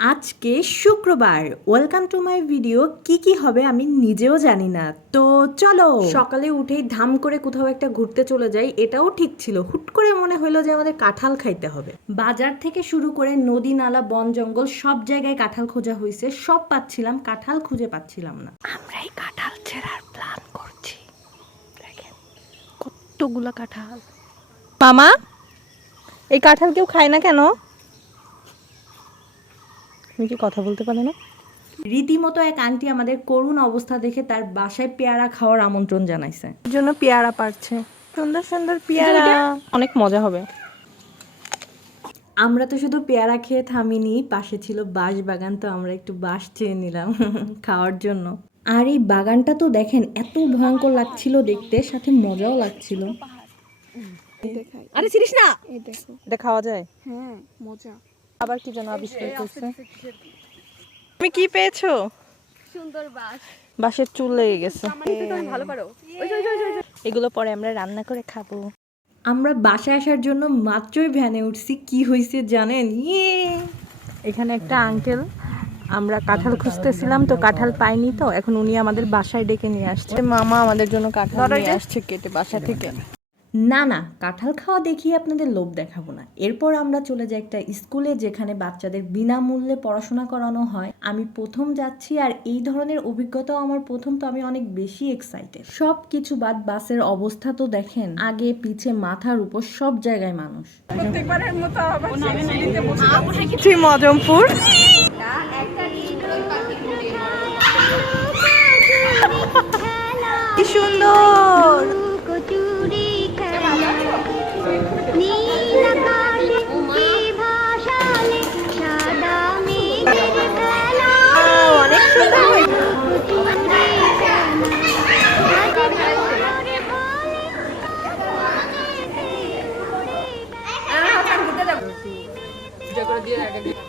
আজকে শুক্রবার। Welcome to my video. কি হবে আমি নিজেও জানি না, তো চলো। সকালে উঠেই ধাম করে কোথাও একটা ঘুরতে চলে যাই, এটাও ঠিক ছিল। হুট করে মনে হলো যে আমাদের কাঁঠাল খাইতে হবে। বাজার থেকে শুরু করে নদী নালা বন জঙ্গল সব জায়গায় কাঁঠাল খোঁজা হয়েছে, সব পাচ্ছিলাম, কাঁঠাল খুঁজে পাচ্ছিলাম না। আমরাই কাঁঠাল ছেঁড়ার প্ল্যান করছি। দেখেন কতগুলা কাঁঠাল। মামা, এই কাঁঠাল কেউ খায় না কেন? তুমি কি কথা বলতে পারো না? রীতিমতো এক আন্টি আমাদের করুণ অবস্থা দেখে তার বাসায় পেয়ারা খাওয়ার আমন্ত্রণ জানাইছে। এর জন্য পেয়ারা পারছে, সুন্দর সুন্দর পেয়ারা, অনেক মজা হবে। আমরা তো শুধু পেয়ারা খেয়ে থামিনি, পাশে ছিল বাঁশ বাগান, তো আমরা একটু বাঁশ চেয়ে নিলাম খাওয়ার জন্য। আর এই বাগানটা তো দেখেন এত ভয়ঙ্কর লাগছিল দেখতে, সাথে মজাও লাগছিল। আরে ছিড়িস না, এটা খাওয়া যায়? হ্যাঁ, মজা। আবার কি যেন আবিষ্কার করছে। তুমি কি পেয়েছো? সুন্দর বাস। বাঁশের চুল লেগে গেছে। তুমি ভালো পারো। এগুলো পরে আমরা রান্না করে খাবো। আমরা বাসায় আসার জন্য মাত্রই ভ্যানে উঠছি, কি হয়েছে জানেন? এখানে একটা আঙ্কেল, আমরা কাঁঠাল খুঁজতেছিলাম তো কাঁঠাল পাইনি, তো এখন উনি আমাদের বাসায় ডেকে নিয়ে আসছে। মামা আমাদের জন্য কাঁঠাল নিয়ে আসছে কেটে বাসা থেকে। না, কাঁঠাল খাওয়া দেখিয়ে আপনাদের লোভ দেখাবো না। এরপর আমরা চলে যাই একটা স্কুলে, যেখানে বাচ্চাদের বিনামূল্যে পড়াশোনা করানো হয়। আমি প্রথম যাচ্ছি, আর এই ধরনের অভিজ্ঞতাও আমার প্রথম, তো আমি অনেক বেশি এক্সাইটেড। সব কিছু বাদ বাসের অবস্থা তো দেখেন, আগে পিছে মাথার উপর সব জায়গায় মানুষ। মজমপুর কি সুন্দর। অনেক সুন্দর।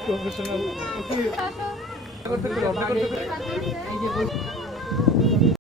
প্রফেশনাল